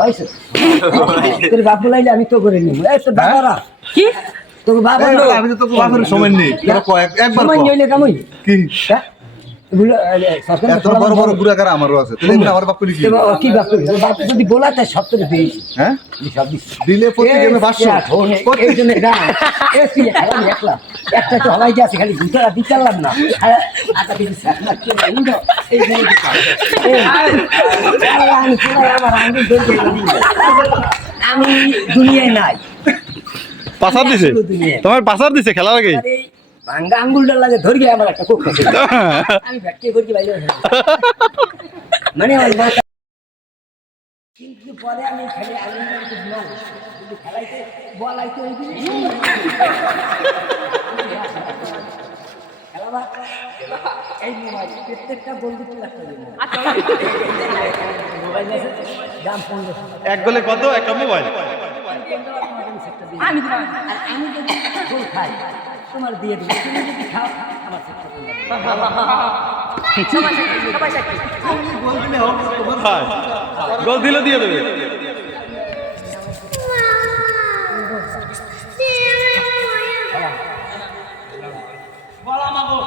হয়েছে তোর বাপ বলাইলে আমি তো করে নিব এই তো দাদারা কি তোর বাবা আমি তো তোকে বাপের সময় নেই তোরা কয়েক একবার সময় নিলে কামই কি এগুলো এত বড় বড় গুড়াকার আমারও আছে তাহলে এগুলো আমার বাপ করে কি কি বাপ বাপ যদি বলা তাই সব তো দিয়েছি হ্যাঁ সব দিছি দিলে প্রতি গেমে 500 এই জন্য একলা একটা তো হলাই আছে খালি দুটা দিতাম না আটা দিছি এই জন্য আমি দুনিয়ায় নাই পাসার দিছে তোমার পাসার দিছে খেলার আগে ভাঙ্গা আঙ্গুলটা লাগে ধরি আমার একটা কোক আছে আমি ব্যাটকে করছি বাইরে মানে আমার মাথা কিন্তু পরে আমি খেলে আঙ্গুলটা কিন্তু নাও কিন্তু খেলাইতে বলাইতে ওই দিন খেলাবা এই মোবাইল প্রত্যেকটা গোল দিতে লাগতে মোবাইল আছে দাম 15 এক গোলে কত একটা মোবাইল আমি যদি গোল খাই তোমার দিয়ে দেবো তুমি যদি খাও আমার গোল দিলে দিয়ে দেবে বলা মাগো